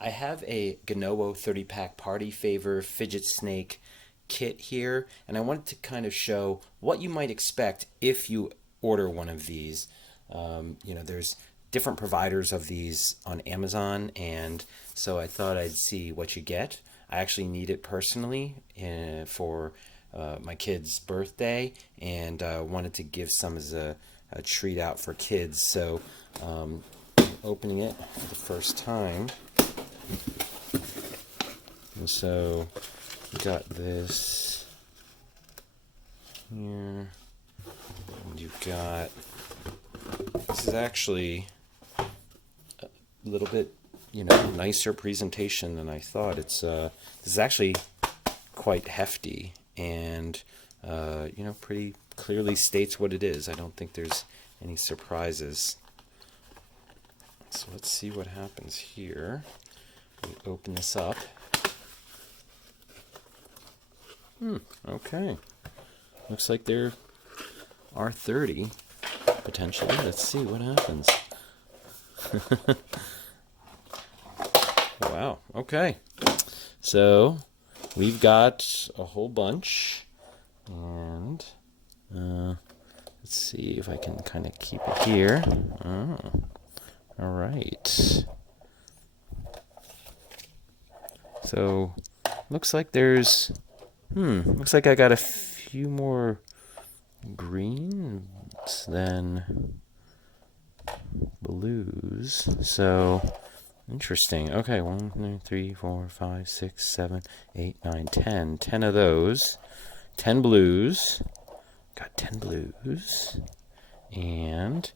I have a Ganowo 30-pack Party Favor Fidget Snake kit here, and I wanted to kind of show what you might expect if you order one of these. There's different providers of these on Amazon, and so I thought I'd see what you get. I actually need it personally for my kid's birthday, and wanted to give some as a treat out for kids. So, opening it for the first time. And so we got this here, and you've got, this is actually a little bit, nicer presentation than I thought. This is actually quite hefty and, pretty clearly states what it is. I don't think there's any surprises. So let's see what happens here. We open this up. Okay. Looks like there are 30, potentially. Let's see what happens. Wow. Okay. So, we've got a whole bunch. And, let's see if I can kind of keep it here. Oh. All right. So, looks like looks like I got a few more greens than blues. So, interesting. Okay, 1, 2, 3, 4, 5, 6, 7, 8, 9, 10. 10 of those. 10 blues. Got 10 blues. And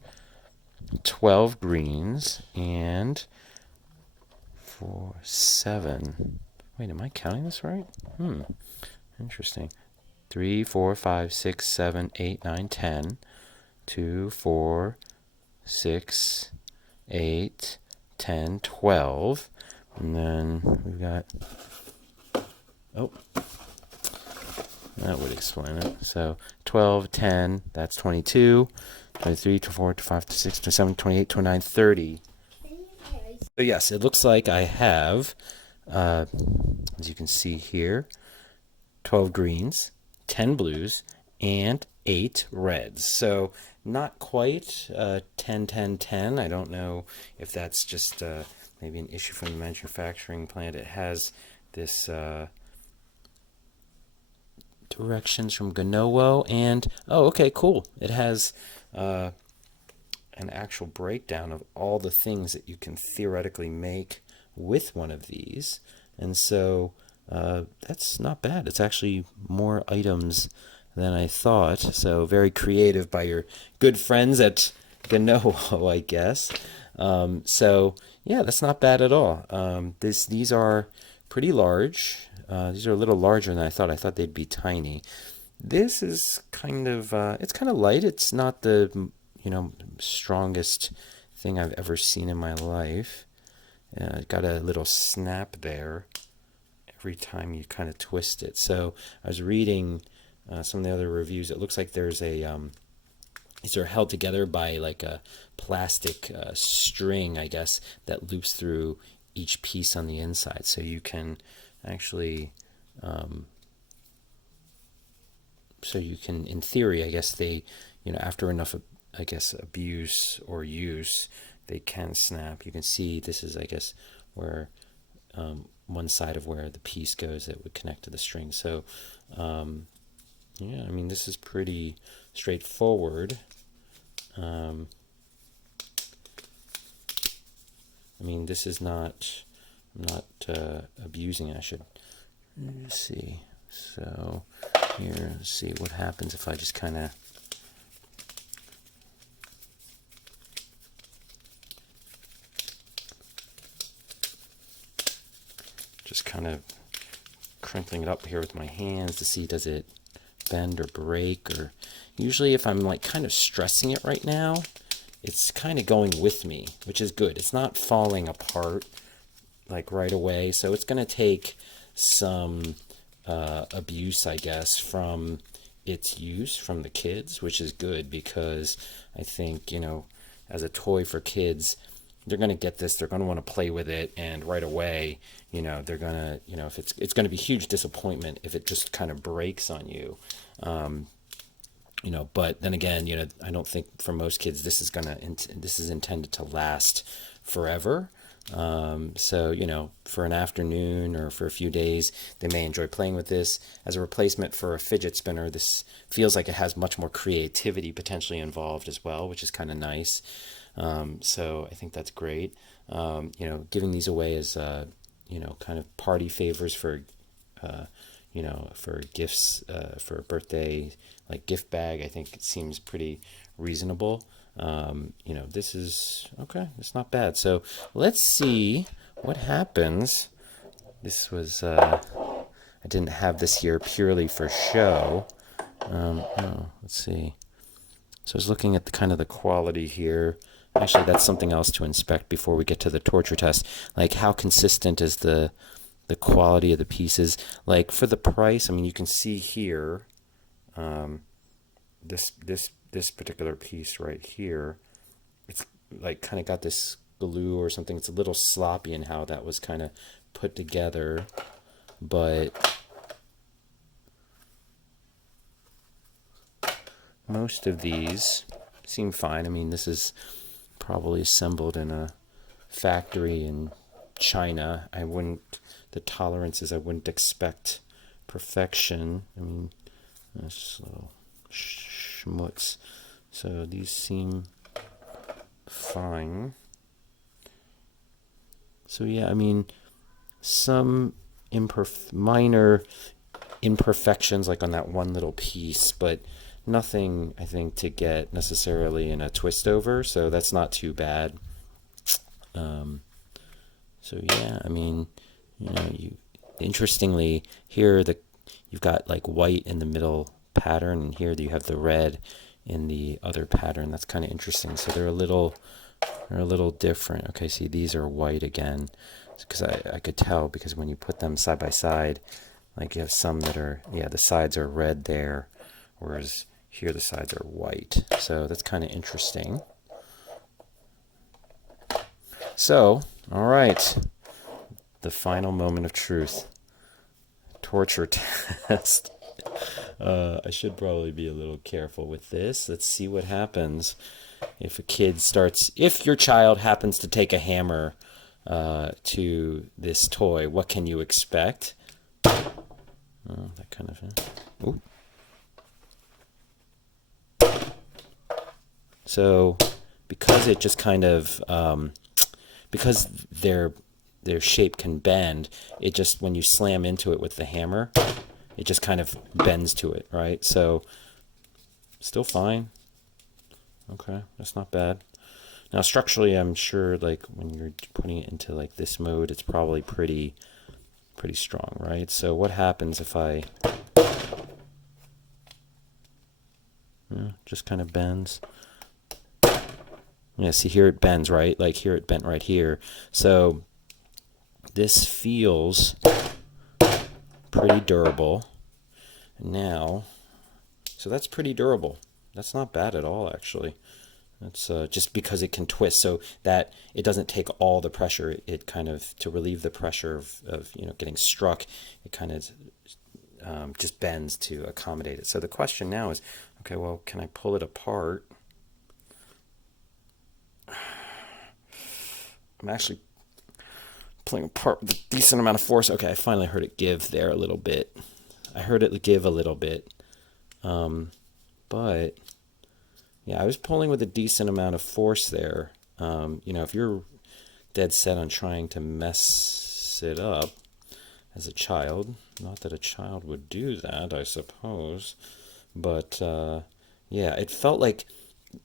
12 greens. And 4, 7. Wait, am I counting this right? Interesting. 3, 4, 5, 6, 7, 8, 9, 10. 2, 4, 6, 8, 10, 12. And then we've got, oh, that would explain it. So 12, 10, that's 22. 23, 24, 25, 26, 27, 28, 29, 30. So yes, it looks like I have, as you can see here, 12 greens, 10 blues, and 8 reds. So not quite 10, 10, 10. I don't know if that's just maybe an issue from the manufacturing plant. It has this directions from Ganowo, and oh, okay, cool. It has an actual breakdown of all the things that you can theoretically make with one of these. And so that's not bad. It's actually more items than I thought. So very creative by your good friends at Ganowo, I guess. So yeah, that's not bad at all. These are pretty large. These are a little larger than I thought. I thought they'd be tiny. This is kind of it's kind of light. It's not the strongest thing I've ever seen in my life. Got a little snap there every time you kind of twist it. So I was reading some of the other reviews. It looks like there's these are held together by like a plastic string, I guess, that loops through each piece on the inside. So you can actually, in theory, I guess after enough, I guess, abuse or use, they can snap. You can see this is, I guess, where one side of where the piece goes that would connect to the string. So, yeah, I mean, this is pretty straightforward. I mean, this is not, I'm not abusing it. I should see. So, here, let's see what happens if I just kind of crinkling it up here with my hands to see, does it bend or break? Or usually if I'm like kind of stressing it right now, it's kind of going with me, which is good. It's not falling apart like right away. So it's going to take some abuse, I guess, from its use from the kids, which is good because I think, as a toy for kids, they're gonna get this. They're gonna want to play with it, and right away, they're gonna, if it's gonna be huge disappointment if it just kind of breaks on you. But then again, I don't think for most kids this is intended to last forever. So, for an afternoon or for a few days, they may enjoy playing with this. As a replacement for a fidget spinner, this feels like it has much more creativity potentially involved as well, which is kind of nice. So I think that's great. Giving these away as, kind of party favors for, for gifts, for a birthday, like gift bag, I think it seems pretty reasonable. This is okay. It's not bad. So let's see what happens. This was, I didn't have this here purely for show. Let's see. So I was looking at the quality here. Actually, that's something else to inspect before we get to the torture test. Like, how consistent is the quality of the pieces? Like, for the price, I mean, you can see here, this particular piece right here, it's like kind of got this glue or something. It's a little sloppy in how that was kind of put together, but most of these seem fine. I mean, this is probably assembled in a factory in China. The tolerances, I wouldn't expect perfection. I mean, that's a little schmutz. So these seem fine. So yeah, I mean, some minor imperfections like on that one little piece, but nothing I think to get necessarily in a twist over, so that's not too bad. So yeah, I mean, interestingly here you've got like white in the middle pattern, and here you have the red in the other pattern. That's kind of interesting. So they're a little different. Okay, see, these are white again, because I could tell, because when you put them side by side, like you have some that are, the sides are red there, whereas here the sides are white. So that's kind of interesting. So, all right, the final moment of truth. Torture test. I should probably be a little careful with this. Let's see what happens if your child happens to take a hammer to this toy. What can you expect? Oh, that kind of... Ooh. So, because it just kind of... because their shape can bend, it just, when you slam into it with the hammer, it just kind of bends to it, right? So, still fine. Okay, that's not bad. Now, structurally, I'm sure, like, when you're putting it into, like, this mode, it's probably pretty strong, right? So what happens if I... just kind of bends. Yeah, see, here it bends, right? Like, here it bent right here. So this feels pretty durable. Now, so that's pretty durable. That's not bad at all, actually. That's just because it can twist, so that it doesn't take all the pressure. It kind of, to relieve the pressure of getting struck, it kind of just bends to accommodate it. So the question now is, okay, well, can I pull it apart? I'm actually pulling apart with a decent amount of force. Okay, I finally heard it give there a little bit. I heard it give a little bit. But yeah, I was pulling with a decent amount of force there. If you're dead set on trying to mess it up as a child, not that a child would do that, I suppose, but yeah, it felt like,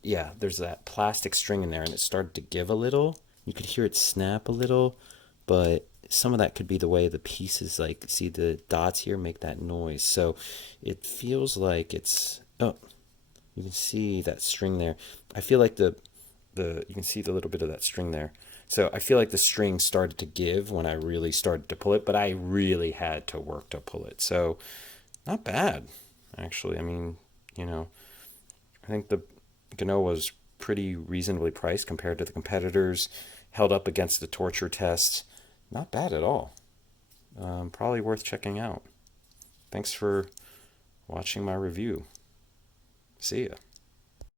there's that plastic string in there, and it started to give a little. You could hear it snap a little, but some of that could be the way the pieces, like, see the dots here make that noise. So it feels like it's, oh, you can see that string there. I feel like you can see the little bit of that string there. So I feel like the string started to give when I really started to pull it, but I really had to work to pull it. So not bad, actually. I mean, I think the Ganowo was pretty reasonably priced compared to the competitors. held up against the torture test. Not bad at all. Probably worth checking out. Thanks for watching my review. See ya.